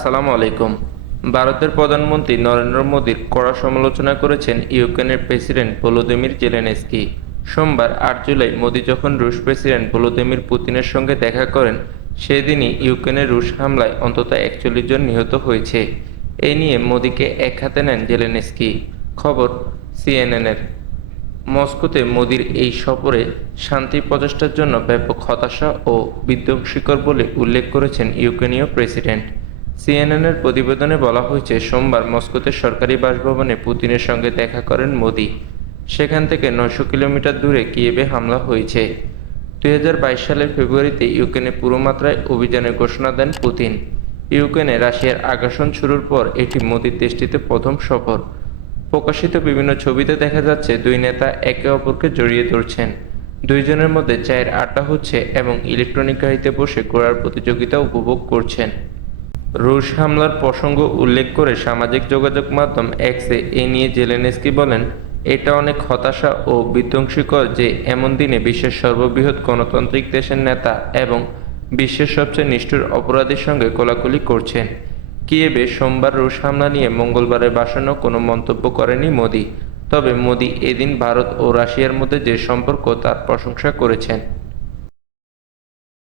আসসালামু আলাইকুম। ভারতের প্রধানমন্ত্রী নরেন্দ্র মোদীর কড়া সমালোচনা করেছেন ইউক্রেনের প্রেসিডেন্ট ভলোদিমির জেলেনস্কি। সোমবার ৮ জুলাই মোদী যখন রুশ প্রেসিডেন্ট ভলোদিমির পুতিনের সঙ্গে দেখা করেন, সেদিনই ইউক্রেনের রুশ হামলায় অন্তত ৪১ জন নিহত হয়েছে। এই নিয়ে মোদীকে একহাতে নেন জেলেনস্কি। খবর সিএনএনের। মস্কোতে মোদীর এই সফরে শান্তি প্রচেষ্টার জন্য ব্যাপক হতাশা ও বিধ্বংসীকর বলে উল্লেখ করেছেন ইউক্রেনীয় প্রেসিডেন্ট। সিএনএনের প্রতিবেদনে বলা হয়েছে, সোমবার মস্কোতে সরকারি বাসভবনে পুতিনের সঙ্গে দেখা করেন মোদী। সেখান থেকে ৯০০ কিলোমিটার দূরে কিয়েভে হামলা হয়েছে। ২০২২ সালের ফেব্রুয়ারিতে ইউক্রেনে পুরো মাত্রায় অভিযানের ঘোষণা দেন পুতিন। ইউক্রেনে রাশিয়ার আগ্রাসন শুরুর পর এটি মোদীর দেশটিতে প্রথম সফর। প্রকাশিত বিভিন্ন ছবিতে দেখা যাচ্ছে দুই নেতা একে অপরকে জড়িয়ে ধরছেন, দুইজনের মধ্যে চায়ের আড্ডা হচ্ছে এবং ইলেকট্রনিক গাড়িতে বসে ঘোরার প্রতিযোগিতা উপভোগ করছেন। রুশ হামলার প্রসঙ্গ উল্লেখ করে সামাজিক যোগাযোগ মাধ্যম এক্সে এ নিয়ে জেলেনস্কি বলেন, এটা অনেক হতাশা ও বিধ্বংসীকর যে এমন দিনে বিশ্বের সর্ববৃহৎ গণতান্ত্রিক দেশের নেতা এবং বিশ্বের সবচেয়ে নিষ্ঠুর অপরাধীর সঙ্গে কোলাকুলি করছেন। কিয়েভে সোমবার রুশ হামলা নিয়ে মঙ্গলবারের ভাষণেও কোনো মন্তব্য করেনি মোদী। তবে মোদী এদিন ভারত ও রাশিয়ার মধ্যে যে সম্পর্ক তার প্রশংসা করেছেন।